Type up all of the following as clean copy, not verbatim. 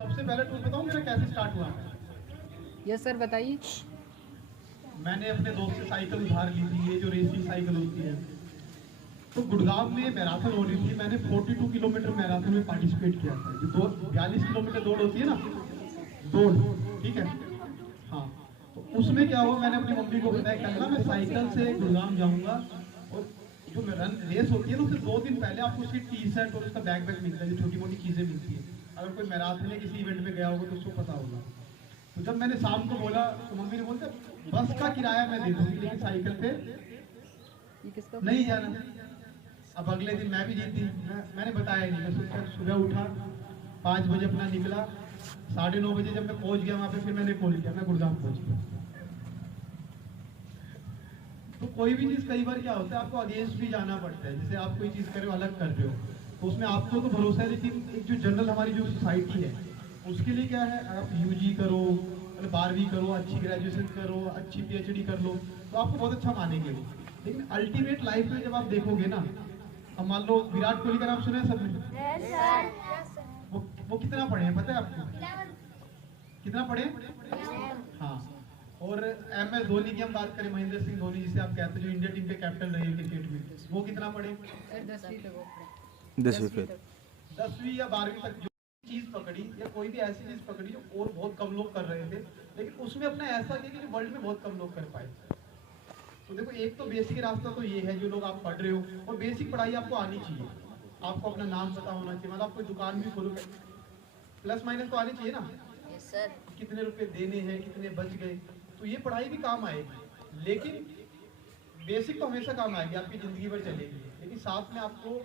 सबसे पहले टूर बताऊं मेरा कैसे स्टार्ट हुआ। यस सर बताइए। मैंने अपने दोस्त से साइकिल उधार ली थी, ये जो रेसिंग साइकिल होती है। तो गुड़गांव में मैराथन हो रही थी, मैंने 42 किलोमीटर मैराथन में पार्टिसिपेट किया था। जो 42 किलोमीटर दौड़ होती है ना, दौड़, ठीक है। हाँ, तो उसमें क्या हुआ, मैंने अपनी मम्मी को बताया कल ना मैं साइकिल से गुड़गांव जाऊंगा। और जो रन रेस होती है ना, उससे 2 दिन पहले आपको उसकी टी शर्ट और उसका बैग मिलता है, जो छोटी मोटी चीज़ें मिलती है। अगर कोई मैराथन या किसी इवेंट में गया होगा तो उसको पता होगा। तो जब मैंने शाम को बोला तो मम्मी ने बोलते बस का किराया मैं दे दूंगी, लेकिन साइकिल पे नहीं जाना। अब अगले दिन मैं भी जीती, मैंने बताया नहीं। मैं सोचकर सुबह उठा, 5 बजे अपना निकला, 9:30 बजे जब मैं पहुंच गया वहां पे, फिर मैंने कॉल किया, मैं गुड़गांव पहुंच गया। तो कोई भी चीज़ कई बार क्या होता है, आपको अगेंस्ट भी जाना पड़ता है। जैसे आप कोई चीज़ कर रहे हो, अलग कर रहे हो, तो उसमें आपको तो भरोसा है, लेकिन एक जो जनरल हमारी जो सोसाइटी है उसके लिए क्या है, आप यूजी करो, 12वीं करो, अच्छी ग्रेजुएशन करो, अच्छी पीएचडी कर लो, तो आपको बहुत अच्छा मानेंगे वो। लेकिन अल्टीमेट लाइफ में जब आप देखोगे ना, अब मान लो विराट कोहली का नाम सुना है सबने? वो कितना पढ़े हैं पता है आपको? कितना पढ़े? हाँ। और एम एस धोनी की हम बात करें, महेंद्र सिंह धोनी जिसे आप कहते हैं, जो इंडिया टीम के कैप्टन रहे क्रिकेट में, वो कितना पढ़े? 10वीं फेल। 10वीं या 12वीं तक। जो चीज पकड़ी या कोई भी ऐसी चीज पकड़ी जो और बहुत कम लोग कर रहे थे, लेकिन उसमें अपना ऐसा किया कि जो वर्ल्ड में बहुत कम लोग कर पाए। तो देखो, एक तो बेसिक रास्ता तो ये है, जो लोग आप पढ़ रहे हो, और बेसिक पढ़ाई आपको आनी चाहिए। आपको अपना नाम पता होना चाहिए, मतलब आप कोई दुकान भी खोलो, प्लस माइनस तो आनी चाहिए ना। Yes sir. कितने रुपए देने हैं, कितने बच गए, तो ये पढ़ाई भी काम आएगी। लेकिन बेसिक तो हमेशा काम आएगी, आपकी जिंदगी भर चलेगी। लेकिन साथ में आपको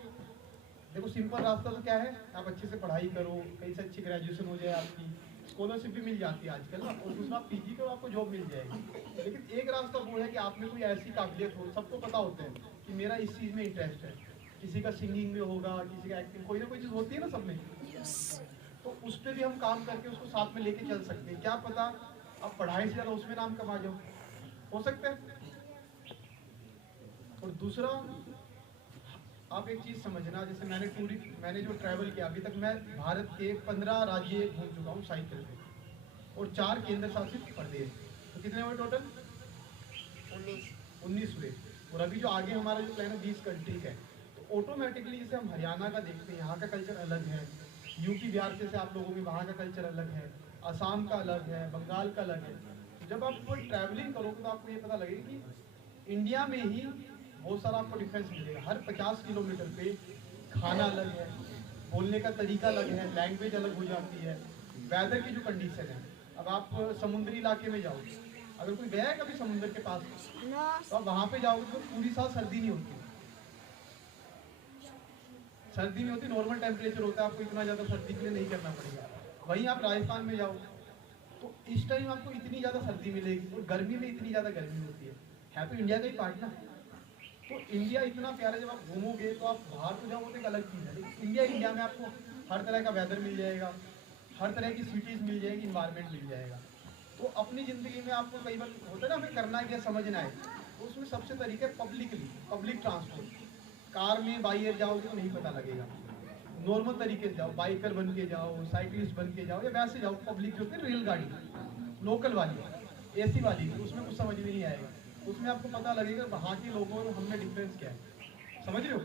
देखो, सिंपल रास्ता तो क्या है, आप अच्छे से पढ़ाई करो, कहीं से अच्छी ग्रेजुएशन हो जाए, आपकी स्कॉलरशिप भी मिल जाती है आजकल ना, और दूसरा पीजी करो, आपको जॉब मिल जाएगी। लेकिन एक रास्ता वो है कि आप में कोई ऐसी काबिलियत हो, सबको पता होता है कि मेरा इस चीज़ में इंटरेस्ट है। किसी का सिंगिंग में होगा, किसी का एक्टिंग, कोई ना कोई चीज़ होती है ना सब में। तो उस पर भी हम काम करके उसको साथ में लेके चल सकते हैं। क्या पता आप पढ़ाई से ज़्यादा उसमें नाम कमा जाओ, हो सकता है। और दूसरा, आप एक चीज़ समझना, जैसे मैंने जो ट्रैवल किया अभी तक, मैं भारत के 15 राज्य घूम चुका हूँ साइकिल पे, और 4 केंद्र शासित प्रदेश। तो कितने हुए टोटल? 19 हुए। और अभी जो आगे हमारा जो प्लान है 20 कंट्री का है। तो ऑटोमेटिकली जैसे हम हरियाणा का देखते हैं, यहाँ का कल्चर अलग है। यूपी बिहार से आप लोगों में वहाँ का कल्चर अलग है, असम का अलग है, बंगाल का अलग है। तो जब आप कोई ट्रैवलिंग करोगे तो आपको ये पता लगेगा कि इंडिया में ही बहुत सारा आपको डिफरेंस मिलेगा। हर 50 किलोमीटर पे खाना अलग है, बोलने का तरीका अलग है, लैंग्वेज अलग हो जाती है, वेदर की जो कंडीशन है। अब आप समुद्री इलाके में जाओगे, अगर कोई गया है कभी समुद्र के पास, तो आप वहाँ पे जाओगे तो पूरी साल सर्दी नहीं होती। सर्दी नहीं होती, नॉर्मल टेम्परेचर होता है, आपको इतना ज़्यादा सर्दी के लिए नहीं करना पड़ेगा। वहीं आप राजस्थान में जाओ तो इस टाइम आपको इतनी ज़्यादा सर्दी मिलेगी, और गर्मी में इतनी ज़्यादा गर्मी होती है तो इंडिया का ही पार्ट ना। तो इंडिया इतना प्यारा, जब आप घूमोगे तो आप बाहर तो जाओगे तो एक अलग चीज़ है, लेकिन इंडिया में आपको हर तरह का वेदर मिल जाएगा, हर तरह की सिटीज़ मिल जाएगी, इन्वायरमेंट मिल जाएगा। तो अपनी ज़िंदगी में आपको कई बार होता है ना, हमें करना है क्या समझना है, तो उसमें सबसे तरीका है पब्लिक ट्रांसपोर्ट। कार में बाई एयर जाओगे तो नहीं पता लगेगा, नॉर्मल तरीके से जाओ, बाइकर बन के जाओ, साइकिलिस्ट बन के जाओ, या वैसे जाओ पब्लिक जो होती है, रेलगाड़ी लोकल वाली, एसी वाली, उसमें कुछ समझ में नहीं आएगा। उसमें आपको पता लगेगा वहाँ के लोगों और हम में डिफरेंस क्या है। समझ रहे हो?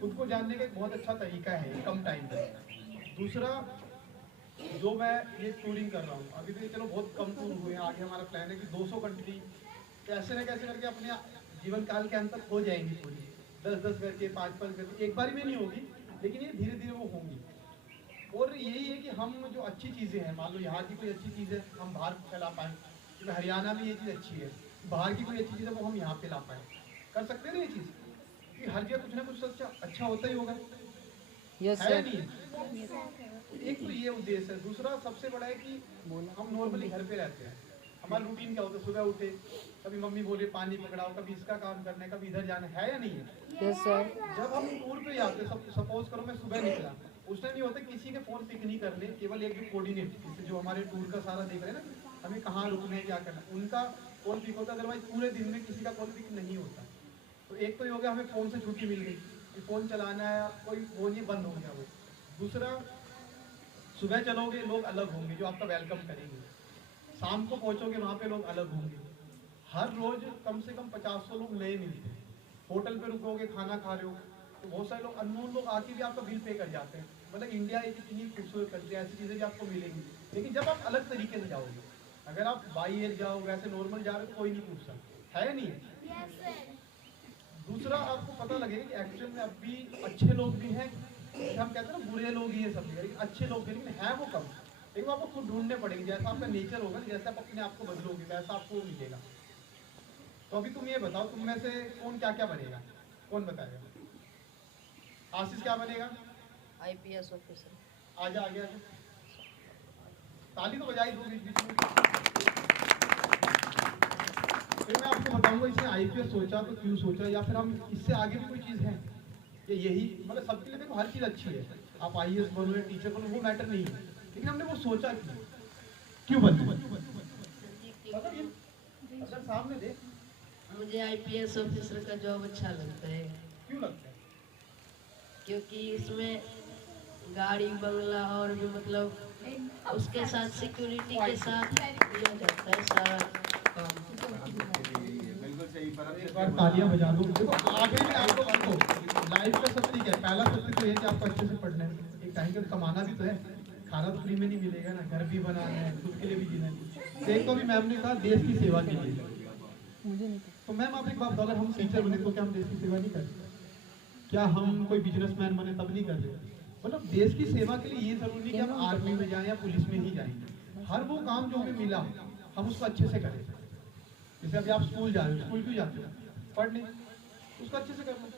खुद को जानने का एक बहुत अच्छा तरीका है कम टाइम में। दूसरा, जो मैं ये टूरिंग कर रहा हूँ अभी तो, चलो बहुत कम टूर हुए हैं, आगे हमारा प्लान है कि 200 कंट्री कैसे न कैसे करके अपने जीवन काल के अंत तक हो जाएंगी पूरी, 10-10 करके, 5-5 करके, एक बार में नहीं होगी, लेकिन ये धीरे धीरे वो होंगी। और यही है कि हम जो अच्छी चीज़ें हैं, मान लो यहाँ की कोई अच्छी चीज़ है, हम बाहर फैला पाएँ, क्योंकि हरियाणा में ये चीज़ अच्छी है, बाहर की कोई अच्छी चीज़ है वो हम यहाँ पे ला पाएँ, कर सकते हैं ना ये चीज़, कि हर जगह कुछ ना कुछ अच्छा होता ही होगा। यस है सर। नहीं? एक तो ये उद्देश्य है। दूसरा सबसे बड़ा है कि हम नॉर्मली घर पे रहते हैं, हमारा रूटीन क्या होता है, सुबह उठे, कभी मम्मी बोले पानी पकड़ाओ, कभी इसका काम करना है, कभी इधर जाना है या नहीं है? Yes sir. जब हम टूर पे जाते हैं, सपोज करो मैं सुबह निकला, उस टाइम ये होता है किसी के फोन पिक नहीं करने, केवल एक जो कोऑर्डिनेट, जो हमारे टूर का सारा देख रहे हैं ना, हमें कहाँ रुकना है, क्या करना है, उनका कॉल पिक होता है। अदरवाइज पूरे दिन में किसी का कॉल पिक नहीं होता। तो एक तो ये हो गया, हमें फ़ोन से छुट्टी मिल गई कि फ़ोन चलाना है, कोई फ़ोन ही बंद हो गया वो। दूसरा, सुबह चलोगे लोग अलग होंगे जो आपका वेलकम करेंगे, शाम को पहुंचोगे वहाँ पे लोग अलग होंगे। हर रोज कम से कम 50 लोग नए मिलते हैं। होटल पे रुकोगे, खाना खा रहे हो तो बहुत सारे लोग अननोन लोग आके भी आपका बिल पे कर जाते हैं। मतलब इंडिया एक इतनी खूबसूरत कंट्री है, ऐसी चीज़ें भी आपको मिलेंगी। लेकिन जब आप अलग तरीके से जाओगे, अगर आप बाई एयर जाओ, वैसे नॉर्मल जा रहे हो तो कोई नहीं पूछता है, नहीं है। दूसरा आपको पता लगेगा कि एक्चुअल में अब भी अच्छे लोग भी हैं, हम कहते हैं ना बुरे लोग ही है सब, लेकिन अच्छे लोग भी, लेकिन हैं वो कम। लेकिन आपको खुद ढूंढने पड़ेंगे, जैसा आपका नेचर होगा, जैसे आप अपने आप को बदलोगे वैसा आपको मिलेगा। तो अभी तुम ये बताओ, तुम में से कौन क्या क्या बनेगा, कौन बताएगा? आशीष क्या बनेगा? IPS officer. आजा आगे आजा, ताली तो बजाई दो बीच बीच में। फिर मैं आपको बताऊंगा इसने आईपीएस सोचा तो क्यों सोचा, या फिर हम इससे आगे भी कोई चीज़ है ये, यही मतलब सबके लिए देखो हर चीज़ अच्छी है, आप आईएएस बनो या टीचर बनो वो मैटर नहीं है, लेकिन हमने वो सोचा क्यों बनो, मतलब ये अगर सामने देख। मुझे आईपीएस ऑफिसर का जॉब अच्छा लगता है। क्यों लगता है? क्योंकि इसमें गाड़ी बंगला और भी मतलब उसके साथ सिक्योरिटी के साथ किया जाता है सारा काम। एक बार तालियां बजा दो। देखो आगे भी आपको बताओ लाइफ का सत्य क्या है। पहला सत्य तो ये कि आपको अच्छे से पढ़ना है, एक टाइम पे कमाना भी तो है, खाना तो फ्री में नहीं मिलेगा ना, घर भी बनाना है, खुद के लिए भी जीना है। एक तो भी मैम ने कहा देश की सेवा के लिए, तो मैम आप एक बात बताओ, अगर हम टीचर बने तो क्या हम देश की सेवा नहीं करते? क्या हम कोई बिजनेसमैन बने तब नहीं कर रहे? मतलब देश की सेवा के लिए ये जरूरी नहीं कि हम आर्मी में जाएं या पुलिस में ही जाएं, हर वो काम जो हमें मिला हम उसको अच्छे से करें। जैसे अभी आप स्कूल जा रहे हो, स्कूल क्यों जाते हो? पढ़ने, उसको अच्छे से कर लो,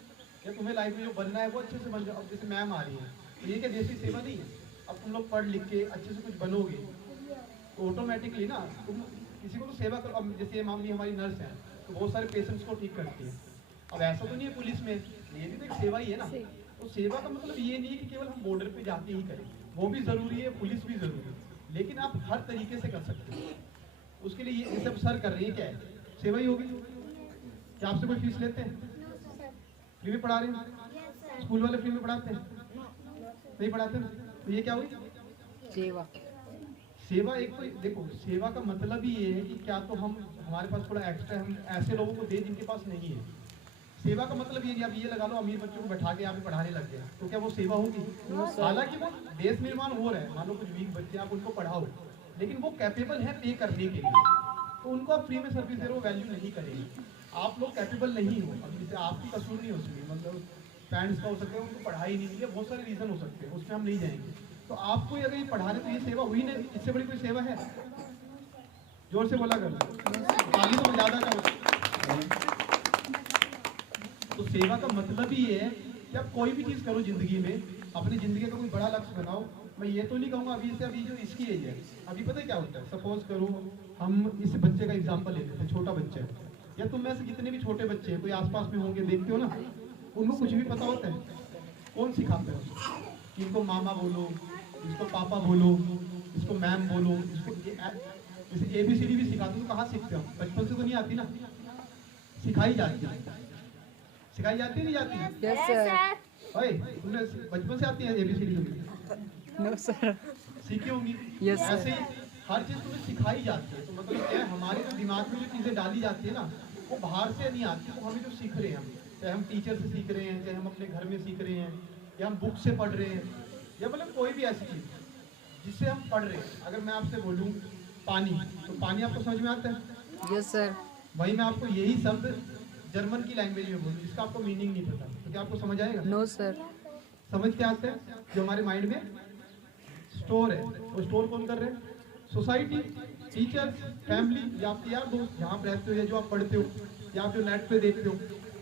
या तुम्हें लाइफ में जो बनना है वो अच्छे से बन जाओ। अब जैसे मैम आ रही है तो ये क्या देश की सेवा नहीं है? अब तुम लोग पढ़ लिख के अच्छे से कुछ बनोगे तो ऑटोमेटिकली ना तुम किसी को तो सेवा करो। अब जैसे मामली हमारी नर्स है तो बहुत सारे पेशेंट्स को ठीक करती है। अब ऐसा तो नहीं है पुलिस में, ये भी तो एक सेवा ही है ना। तो सेवा का मतलब ये नहीं है कि केवल हम बॉर्डर पे जाके ही करें, वो भी जरूरी है, पुलिस भी जरूरी है, लेकिन आप हर तरीके से कर सकते हो। उसके लिए ये सब सर कर रही है, क्या है? सेवा ही होगी। क्या आपसे कोई फीस लेते हैं? फ्री में पढ़ा रहे हैं? स्कूल वाले फ्री में पढ़ाते हैं? नहीं पढ़ाते ना, तो ये क्या हुई? सेवा। सेवा एक तो देखो, सेवा का मतलब ही ये है कि क्या तो हम हमारे पास थोड़ा एक्स्ट्रा हम ऐसे लोगों को दें जिनके पास नहीं है। सेवा का मतलब ये नहीं, आप ये लगा लो अमीर बच्चों को बैठा के यहाँ पे पढ़ाने लग गया तो क्या वो सेवा होगी? हालांकि वो देश निर्माण हो रहा है, मान लो कुछ वीक बच्चे आप उनको पढ़ाओ, लेकिन वो कैपेबल है पे करने के लिए, तो उनको आप फ्री में सर्विस दे रहे हो, वैल्यू नहीं करेंगे। आप लोग कैपेबल नहीं हो, अब जैसे आपकी कसूर नहीं हो सकती, मतलब पेरेंट्स का हो सकता है उनको पढ़ाई नहीं मिली, बहुत सारे रीजन हो सकते हैं, उसमें हम नहीं जाएंगे। तो आपको अगर ये पढ़ा रहे तो ये सेवा हुई नहीं, इससे बड़ी कोई सेवा है? जोर से बोला करो, ताली तो ज्यादा करो। तो सेवा का मतलब ही ये है कि आप कोई भी चीज़ करो जिंदगी में, अपनी जिंदगी का कोई बड़ा लक्ष्य बनाओ। मैं ये तो नहीं कहूँगा अभी से, अभी जो इसकी एज है, अभी पता है क्या होता है, सपोज करो हम इस बच्चे का एग्जांपल लेते हैं, छोटा बच्चा है, या तुम में से जितने भी छोटे बच्चे हैं कोई आसपास में होंगे, देखते हो ना, उनको कुछ भी पता होता है? कौन सिखाता है उसको? कि इनको मामा बोलो, इसको पापा बोलो, इसको मैम बोलो, इसको जैसे ABCD भी सिखाते हो, तो कहाँ सीखते हो? बचपन से तो नहीं आती ना, सिखाई जाती है। सिखाई जाती नहीं जाती? Yes sir. ओए तुमने बचपन से आती है ABCD? No sir. सीखी होंगी। Yes, sir. ऐसे ही हर चीज तुम्हें सिखाई जाती है। तो मतलब क्या है, हमारे जो दिमाग में जो चीजें डाली जाती है ना, वो बाहर से नहीं आती, वो हमें जो सीख रहे हैं हम, चाहे हम टीचर से सीख रहे हैं, चाहे हम अपने घर में सीख रहे हैं, या हम बुक से पढ़ रहे हैं, या मतलब कोई भी ऐसी चीज जिससे हम पढ़ रहे हैं। अगर मैं आपसे बोलूँ पानी, तो पानी आपको समझ में आता है? Yes sir. वही मैं आपको यही शब्द जर्मन की लैंग्वेज में बोलूँ जिसका आपको मीनिंग नहीं पता, तो क्या आपको समझ आएगा? No sir. समझ क्या आता है? जो हमारे माइंड में स्टोर है, वो स्टोर कौन कर रहे हैं? सोसाइटी, टीचर्स, फैमिली, या आपके यार दोस्त जहाँ आप रहते हो, या जो आप पढ़ते हो, या आप जो नेट पे देखते हो,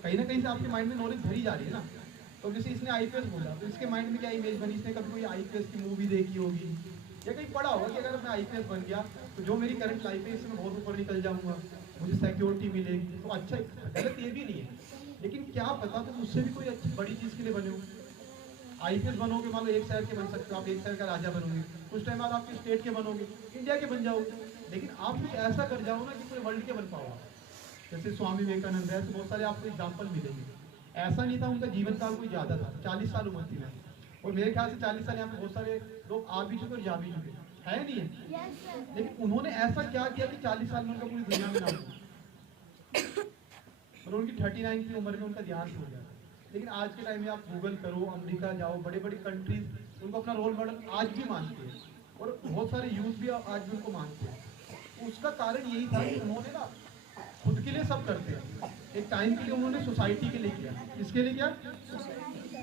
कहीं ना कहीं से आपके माइंड में नॉलेज भरी जा रही है ना। तो जैसे इसने आईपीएस बोला तो इसके माइंड में क्या इमेज बनी? इसने कभी कोई आईपीएस की मूवी देखी होगी, या कहीं पढ़ा होगा कि अगर मैं आईपीएस बन गया तो जो मेरी करंट लाइफ है इसमें बहुत ऊपर निकल जाऊंगा, मुझे सिक्योरिटी मिलेगी। तो अच्छा, गलत ये भी नहीं है, लेकिन क्या पता तुम उससे भी कोई अच्छी बड़ी चीज़ के लिए बने हो। आईपीएस बनोगे, मान लो एक शहर के बन सकते हो आप, एक शहर का राजा बनोगे, कुछ टाइम बाद आपके स्टेट के बनोगे, इंडिया के बन जाओगे, लेकिन आप कुछ ऐसा कर जाओ ना कि पूरे वर्ल्ड के बन पाओ। जैसे स्वामी विवेकानंद है, बहुत सारे आपको एग्जाम्पल मिलेंगे। ऐसा नहीं था, उनका जीवन काल कोई ज़्यादा था, 40 साल उम्र थी। और मेरे ख्याल से 40 साल यहाँ पे बहुत सारे लोग आ भी चुके और जा भी चुके है नहीं है, लेकिन उन्होंने ऐसा क्या किया कि 40 साल में उनका पूरी दुनिया में नाम हुआ। और उनकी 39 की उम्र में उनका ध्यान हो गया। लेकिन आज के टाइम में आप गूगल करो, अमेरिका जाओ, बड़े बड़े कंट्रीज उनको अपना रोल मॉडल आज भी मानते हैं और बहुत सारे यूथ भी आज भी उनको मानते हैं। उसका कारण यही था कि उन्होंने ना खुद के लिए सब करते हैं, एक टाइम के लिए उन्होंने सोसाइटी के लिए किया। किसके लिए किया?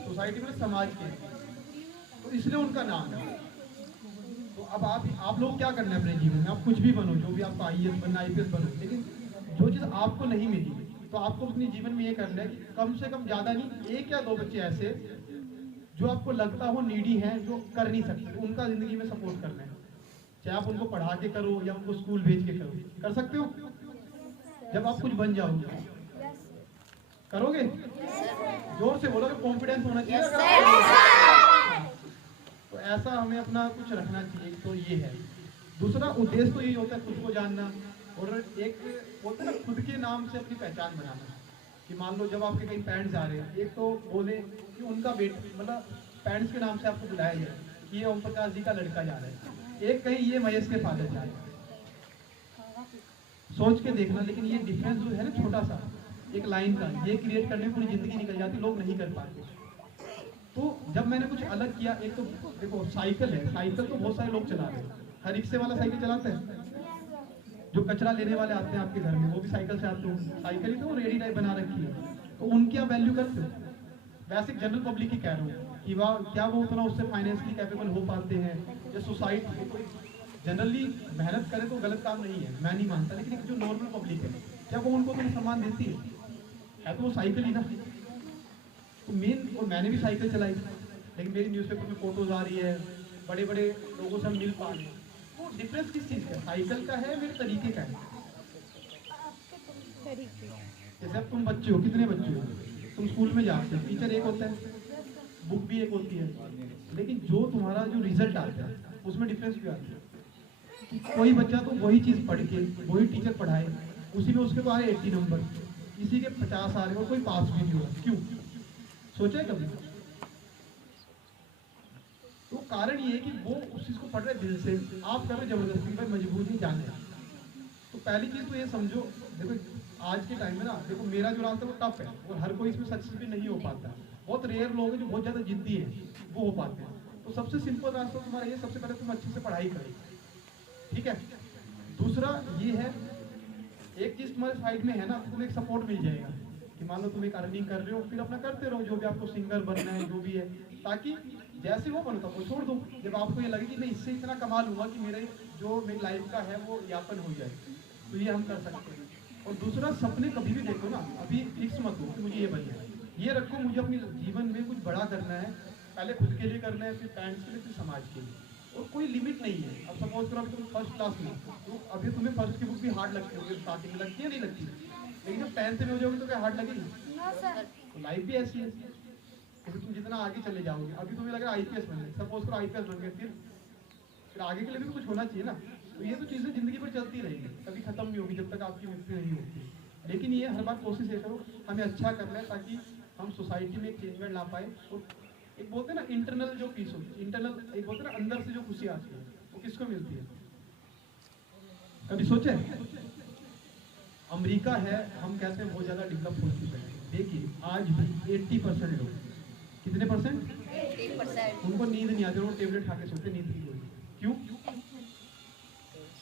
सोसाइटी में, समाज के लिए, तो इसलिए उनका नाम है। तो अब आप लोग क्या करना है अपने जीवन में? आप कुछ भी बनो, जो भी आपको IAS बनना, IPS बनो, लेकिन जो चीज़ आपको नहीं मिली तो आपको अपने जीवन में ये करना है कि कम से कम ज़्यादा नहीं 1 या 2 बच्चे ऐसे जो आपको लगता हो नीडी हैं, जो कर नहीं सकते, उनका ज़िंदगी में सपोर्ट करना है। चाहे आप उनको पढ़ा के करो या उनको स्कूल भेज के करो, कर सकते हो। जब आप कुछ बन जाओगे करोगे? जोर से बोलो, कॉन्फिडेंस होना चाहिए। तो ऐसा हमें अपना कुछ रखना चाहिए। तो ये है। दूसरा उद्देश्य तो यही होता है खुद को जानना, और एक बोलते हैं ना खुद के नाम से अपनी पहचान बनाना। कि मान लो जब आपके कहीं पेरेंट्स आ रहे हैं, एक तो बोले कि उनका मतलब पेरेंट्स के नाम से आपको बुलाया जाए कि ये ओम प्रकाश जी का लड़का जा रहा है, एक कहीं ये महेश के फादर जा रहे हैं। सोच के देखना, लेकिन ये डिफरेंस जो है ना छोटा सा एक लाइन का, ये क्रिएट करने में पूरी जिंदगी निकल जाती, लोग नहीं कर पाते। तो जब मैंने कुछ अलग किया, एक तो देखो साइकिल है, साइकिल तो बहुत सारे लोग चला रहे हैं। हर रिक्शे वाला साइकिल चलाते हैं, जो कचरा लेने वाले आते हैं आपके घर में वो भी साइकिल से आते हो। साइकिल ही तो रेडी टाइप बना रखी है, तो उनकी आप वैल्यू करते हो। वैसे जनरल पब्लिक ही कह रहा हूँ कि वाह क्या वो उतना उससे फाइनेंशियली कैपेबल हो पाते हैं, या सोसाइटी कोई जनरली मेहनत करे तो गलत काम नहीं है, मैं नहीं मानता। लेकिन एक जो नॉर्मल पब्लिक है, क्या वो उनको तो सम्मान देती है तो वो साइकिल ही ना। तो मेन, और मैंने भी साइकिल चलाई, लेकिन मेरी न्यूज़पेपर में फोटोज आ रही है, बड़े बड़े लोगों से हम मिल पा रहे हैं। तो डिफरेंस किस चीज़ का? साइकिल का है, मेरे तरीके का है। जैसे अब तुम बच्चे हो, कितने बच्चे हो, तुम स्कूल में जाते हो, टीचर एक होता है, बुक भी एक होती है, लेकिन जो तुम्हारा जो रिजल्ट आता है उसमें डिफरेंस भी आता है। कोई बच्चा तो वही चीज़ पढ़ के वही टीचर पढ़ाए, उसी में उसके तो आए 80 नंबर, किसी के 50 आ रहे और कोई पास भी नहीं हुआ। क्यों? सोचा है कभी? तो कारण ये है कि वो उस चीज़ को पढ़ रहे दिल से, आप कर रहे जबरदस्ती, भाई मजबूरी जाने। तो पहली चीज़ तो ये समझो, देखो आज के टाइम में ना, देखो मेरा जो रास्ता है वो टफ है और हर कोई इसमें सक्सेस भी नहीं हो पाता। बहुत रेयर लोग हैं जो बहुत ज़्यादा जिद्दी हैं, वो हो पाते हैं। तो सबसे सिंपल रास्ता तुम्हारा ये, सबसे पहले तुम अच्छे से पढ़ाई करो, ठीक है। दूसरा ये है, एक चीज़ तुम्हारे साइड में है ना, तुम्हें एक सपोर्ट मिल जाएगा कि मान लो तुम एक अर्निंग कर रहे हो, फिर अपना करते रहो जो भी आपको सिंगर बनना है, जो भी है, ताकि जैसे वो बनो तब वो छोड़ दो। जब आपको ये लगे कि मैं इससे इतना कमा लूँगा कि मेरे जो मेरी लाइफ का है वो यापन हो जाए, तो ये हम कर सकते हैं। और दूसरा, सपने कभी भी देखो ना, अभी फिक्स मत हो कि मुझे ये बनना है, ये रखो मुझे अपने जीवन में कुछ बड़ा करना है, पहले खुद के लिए करना है, फिर पेरेंट्स के लिए, फिर समाज के लिए, और कोई लिमिट नहीं है। अब सपोज करो अभी तुम फर्स्ट क्लास में, तो अभी तुम्हें फर्स्ट की बुक भी हार्ड लगती होगी, स्टार्टिंग में लगती है नहीं लगती, लेकिन जब 10th में हो जाओगे तो क्या हार्ड लगेगी? तो लाइफ भी ऐसी है, तो तुम जितना आगे चले जाओगे, अभी तुम्हें लग रहा है IPS बनना है, सपोज करो IPS बन गए, फिर आगे के लिए भी तो कुछ होना चाहिए ना। तो ये तो चीज़ें जिंदगी भर चलती रहेंगी, कभी खत्म नहीं होगी जब तक आपकी मृत्यु नहीं होती। लेकिन ये हर बार कोशिश ये करो, हमें अच्छा करना है ताकि हम सोसाइटी में एक चेंजमेंट ला पाए। और एक बोलते हैं ना इंटरनल जो पीस होती है, इंटरनल एक बोलते हैं ना अंदर से जो खुशी आती है, वो किसको मिलती है? कभी सोचे? अमेरिका है, हम कहते हैं बहुत ज़्यादा डेवलप हो चुका है, देखिए आज भी 80% लोग, कितने परसेंट? 80%। उनको नींद नहीं आती, वो टेबलेट खा के सोते, नींद की गोली। क्यों?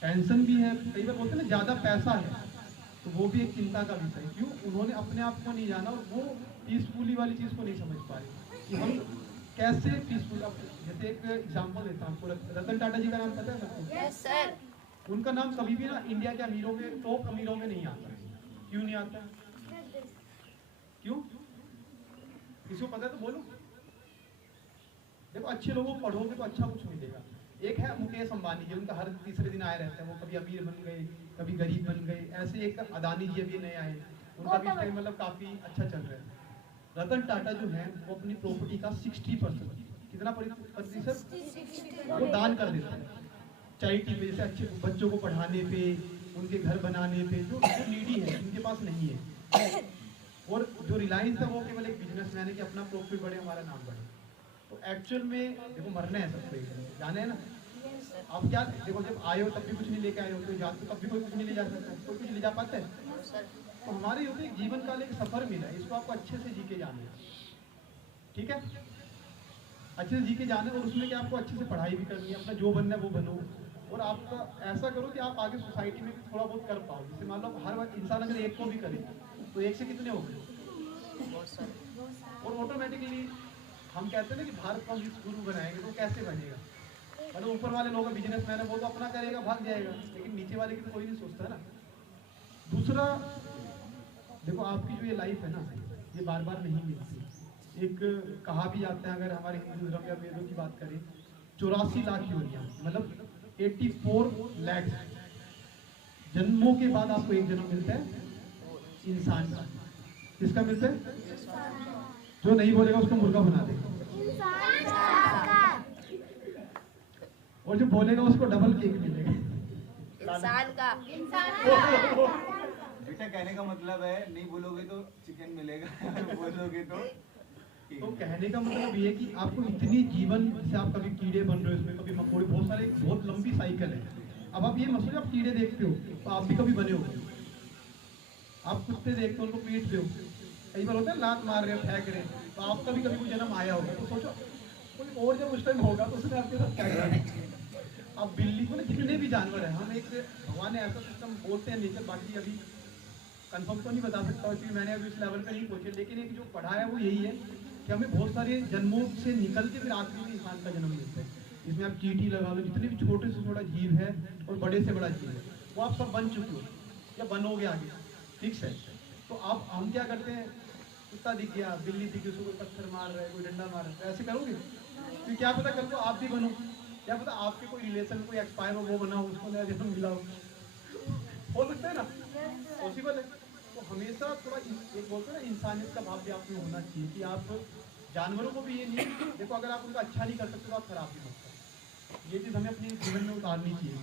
टेंशन भी है, कई बार बोलते हैं ना ज़्यादा पैसा है, तो वो भी एक चिंता का विषय है। क्यों? उन्होंने अपने आप को नहीं जाना और वो पीसफुली वाली चीज़ को नहीं समझ पाए कि हम कैसे पीसफुल। जैसे एक एग्जांपल देता हूँ आपको, रतन टाटा जी का नाम पता है सबको? Yes sir. उनका नाम कभी भी ना इंडिया के अमीरों में, टॉप अमीरों में नहीं आता। क्यों नहीं आता? क्यों? किसी को पता है तो बोलो। देखो अच्छे लोगों को पढ़ोगे तो अच्छा कुछ मिलेगा। एक है मुकेश अंबानी जी, उनका हर तीसरे दिन आए रहते हैं, वो कभी अमीर बन गए कभी गरीब बन गए। ऐसे एक अदानी जी अभी नए आए, उनका भी टाइम मतलब काफ़ी अच्छा चल रहा है। रतन टाटा जो है वो अपनी प्रॉपर्टी का 60%, कितना प्रतिशत वो दान कर देते हैं चैरिटी पे, जैसे अच्छे बच्चों को पढ़ाने पे, उनके घर बनाने पे, जो नीडी है जिनके पास नहीं है। और जो रिलायंस है वो केवल एक बिजनेसमैन है कि अपना प्रॉफिट बढ़े, हमारा नाम बढ़े। तो एक्चुअल में देखो मरना है सबको, एक दिन जाना है ना। आप क्या देखो, जब आए हो तब भी कुछ नहीं लेके आए हो, तो जाते हो तब भी कोई कुछ नहीं ले जा सकता है, कोई कुछ ले जा पाता है। No sir. तो हमारे होते एक जीवन काल एक सफर मिला है, इसको आपको अच्छे से जी के जाना है, ठीक है, अच्छे से जी के जाना है। और उसमें क्या आपको अच्छे से पढ़ाई भी करनी है, अपना जो बनना है वो बनो, और आपका ऐसा करो कि आप आगे सोसाइटी में भी थोड़ा बहुत कर पाओ। जैसे मान लो हर वक्त इंसान अगर एक को भी करे तो एक से कितने हो गए, बहुत सारे। और ऑटोमेटिकली हम कहते हैं ना कि भारत को हम विश्व गुरु बनाएंगे, तो कैसे बनेगा? मतलब ऊपर वाले लोग बिजनेसमैन है, वो तो अपना करेगा भाग जाएगा, लेकिन नीचे वाले की तो कोई नहीं सोचता है ना। दूसरा देखो, आपकी जो ये लाइफ है ना, ये बार बार नहीं मिलती। एक कहा भी जाता है, अगर हमारे हिंदू धर्म या वेदों की बात करें, 84 लाख योनियां, मतलब 84 लाख जन्मों के बाद आपको एक जन्म मिलता है इंसान का। किसका मिलता है? जो नहीं बोलेगा उसको मुर्गा बना देगा, और जो बोलेगा उसको डबल केक मिलेगा। इंसान का। बेटा कहने का मतलब है, नहीं बोलोगे तो चिकन मिलेगा, बोलोगे तो कहने का मतलब ये है कि आपको इतनी जीवन से आप कभी कीड़े बन रहे हो इसमें, कभी मकोड़े, बहुत सारे, बहुत लंबी साइकिल है। अब आप ये मत सोचो आप कीड़े देखते हो तो आप भी कभी बने हो, आप कुत्ते देखते हो उनको पीटते हो, कई बार होता है लात मार रहे हो, फेंक रहे हो, तो आपका भी कभी कोई जन्म आया होगा। तो सोचो कोई और जब उस टाइम होगा तो उसने आपके साथ क्या किया। अब बिल्ली को ना, जितने भी जानवर है, हम एक भगवान ने ऐसा सिस्टम बोलते हैं नेचर, बाकी अभी कंफर्म तो नहीं बता सकता क्योंकि मैंने अभी उस लेवल पे नहीं पहुंचे, लेकिन एक जो पढ़ा है वो यही है कि हमें बहुत सारे जन्मों से निकल के फिर आखिरी में इंसान का जन्म मिलता है। इसमें आप चींटी लगा लो, जितने भी छोटे से छोटा जीव है और बड़े से बड़ा जीव है, वो आप सब बन चुके हो या बनोगे आगे, फिक्स है। तो आप हम क्या करते हैं, कुत्ता दिख गया, बिल्ली दिख गई, उसको कोई पत्थर मार रहा है, कोई डंडा मार रहा है, तो ऐसे करोगे? तो क्या पता कल को आप भी बनो, क्या पता आपके कोई रिलेशन कोई एक्सपायर हो, वो बना हो, उसको नया जन्म मिला हो सकता है ना, पॉसिबल है। तो हमेशा थोड़ा एक बोलते हैं ना, इंसानियत का भाव भी आप में होना चाहिए कि आप जानवरों को भी ये नहीं देखो, अगर आप उनका अच्छा नहीं कर सकते तो आप खराब भी मत करो। ये चीज़ हमें अपने जीवन में उतारनी चाहिए।